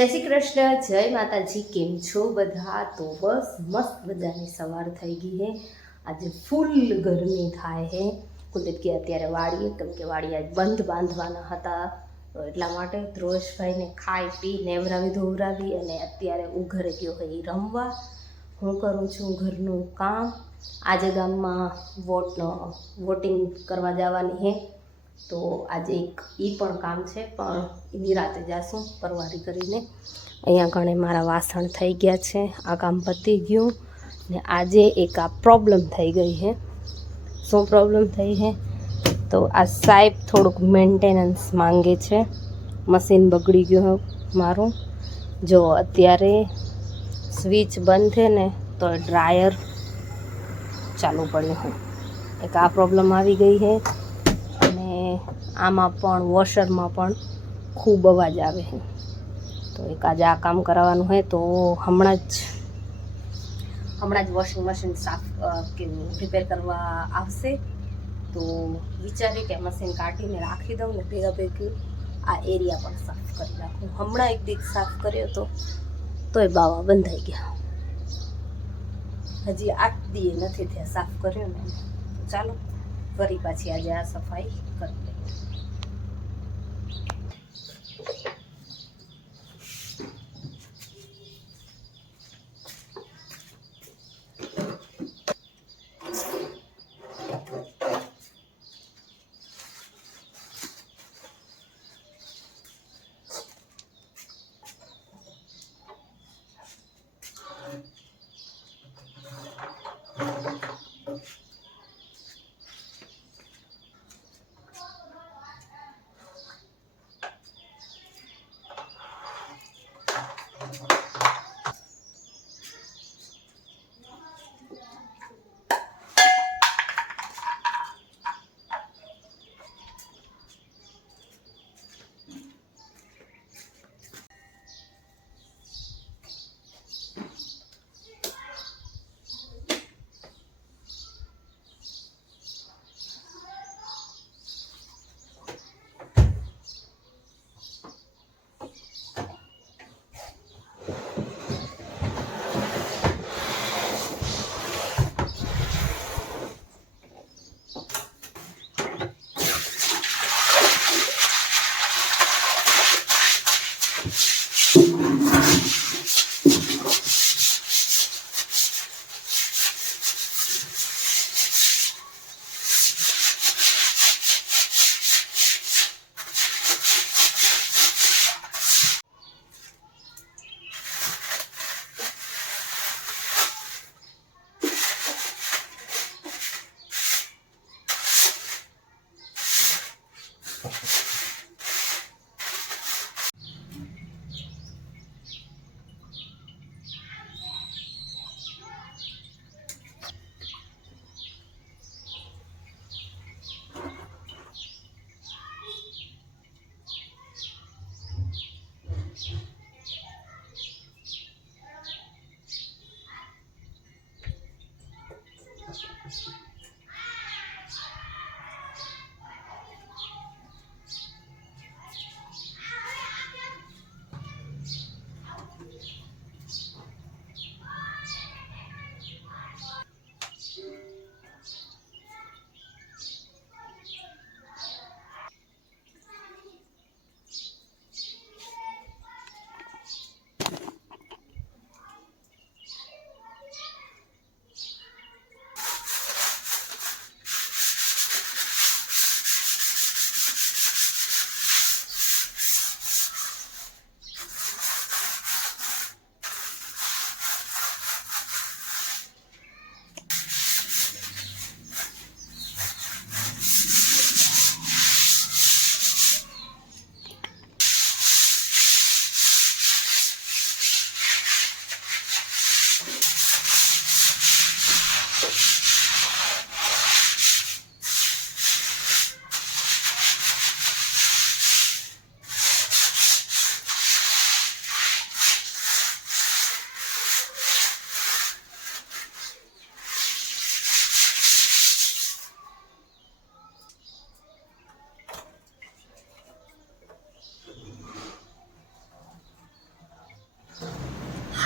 જય શ્રી કૃષ્ણ, જય માતાજી. કેમ છો બધા? તો બસ મસ્ત મજાની સવાર થઈ ગઈ હે. આજે ફૂલ ગરમી થાય હે. કુદરત કે અત્યારે વાડીએ, કેમ કે વાડીએ આજ બંધ બાંધવાના હતા, તો એટલા માટે ધ્રુવેશભાઈને ખાઈ પી નેવરાવી ધોવરાવી અને અત્યારે ઉઘરે ગયો હોય રમવા. હું કરું છું ઘરનું કામ. આજે ગામમાં વોટિંગ કરવા જવાની હે, તો આજે એક પણ કામ છે, પણ એની રાતે જાશું પરવારી કરીને. અહીંયા ઘણે મારા વાસણ થઈ ગયા છે, આ કામ પતી ગયું ને આજે એક આ પ્રોબ્લેમ થઈ ગઈ છે. શું પ્રોબ્લેમ થઈ છે? તો આ સાહેબ થોડુંક મેન્ટેનન્સ માંગે છે. મશીન બગડી ગયું મારું. જો અત્યારે સ્વિચ બંધ છે ને તો ડ્રાયર ચાલુ પડ્યું હોય. એક આ પ્રોબ્લેમ આવી ગઈ છે અને આમાં પણ વોશરમાં પણ ખૂબ અવાજ આવે છે. તો એક આજે આ કામ કરાવવાનું હોય, તો હમણાં જ વોશિંગ મશીન રિપેર કરવા આવશે. તો વિચાર્યું કે મશીન કાઢીને રાખી દઉં ને ભેગા ભેગું આ એરિયા પણ સાફ કરી નાખું. હમણાં એક દિવસ સાફ કર્યો તોય બાવા બંધાઈ ગયા. હજી 8 દી નથી થયા સાફ કર્યો ને. ચાલો ફરી પાછી આજે આ સફાઈ કરી લઈએ.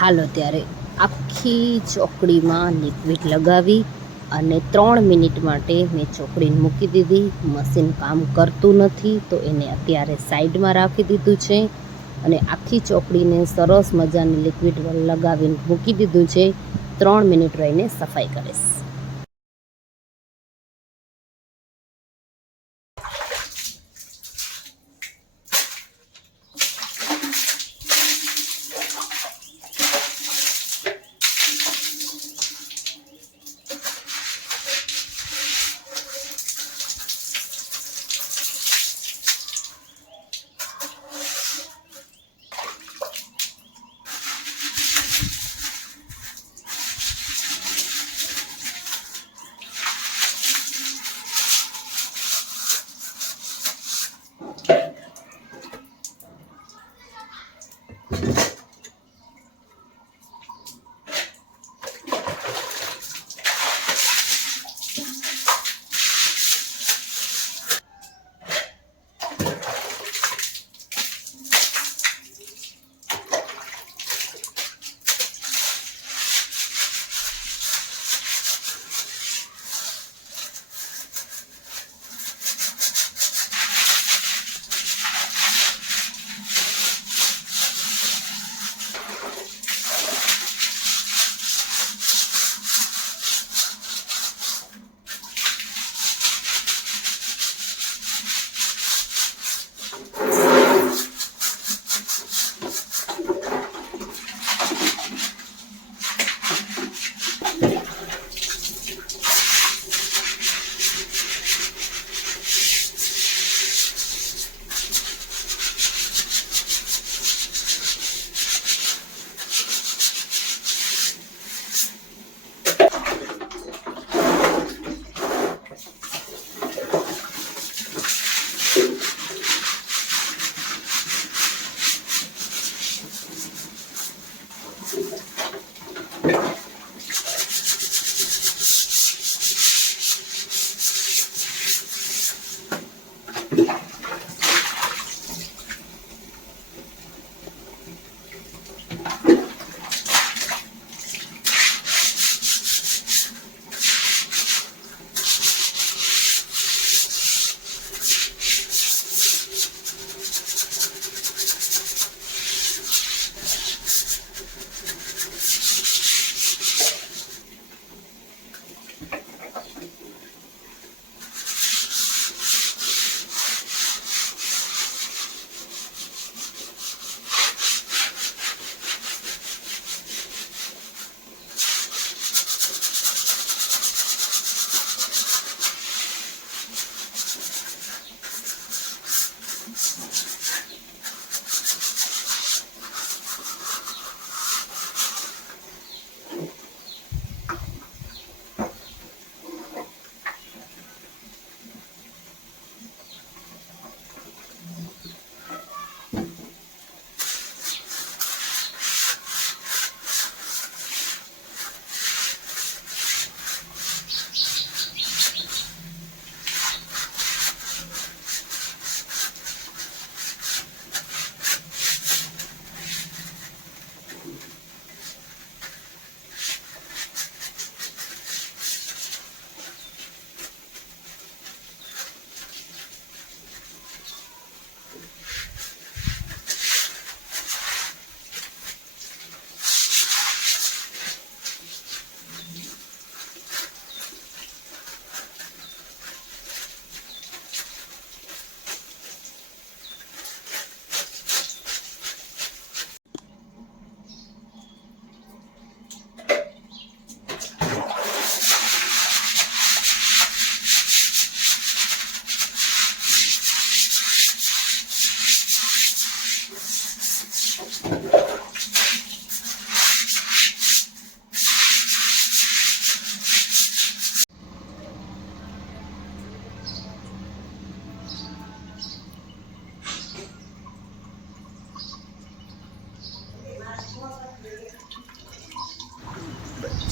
હાલો ત્યારે આખી ચોકડીમાં લિક્વિડ લગાવી અને 3 મિનિટ માટે મેં ચોકડીને મૂકી દીધી. મશીન કામ કરતું નથી તો એને અત્યારે સાઈડમાં રાખી દીધું છે અને આખી ચોકડીને સરસ મજાની લિક્વિડ લગાવીને મૂકી દીધું છે. 3 મિનિટ રહીને સફાઈ કરીશ.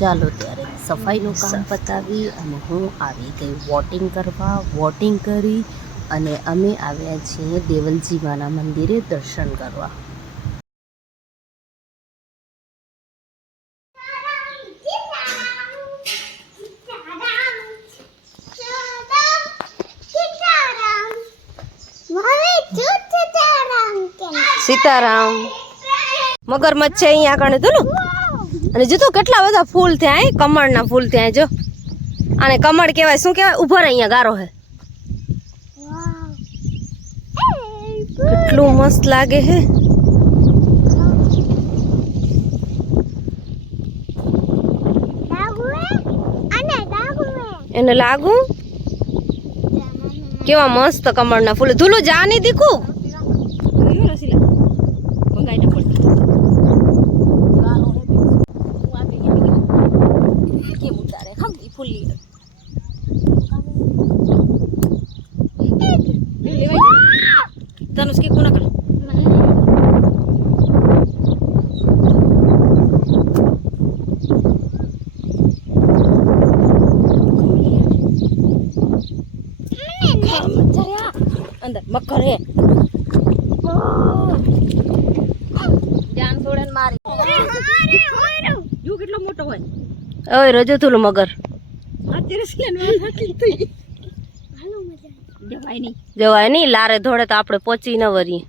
ચાલો ત્યારે સફાઈનું કામ પતાવી અને હું આવી ગઈ વોટિંગ કરવા. વોટિંગ કરી અને અમે આવ્યા છીએ દેવલજી માના મંદિરે દર્શન કરવા. સીતારામ મગરમચ્છ છે અહીંયા આગળ તું અને જો તો કેટલા બધા ફૂલ થયા કમળના ફૂલ થયા જો આને કમળ કહેવાય શું કહેવાય ઉભો રહે અહીંયા ગારો હે કેટલું મસ્ત લાગે હે એને લાગુ કેવા મસ્ત કમળના ફૂલ ધૂલું જા નહીં દીકું તનુષ કે કોના કર અંદર મકર હે ધ્યાન છોડે ને મારી જો કેટલો મોટો હોય ઓય રજો તુલો મગર જવાય નહીં લારે ધોડે તો આપણે પહોંચી ન વરીએ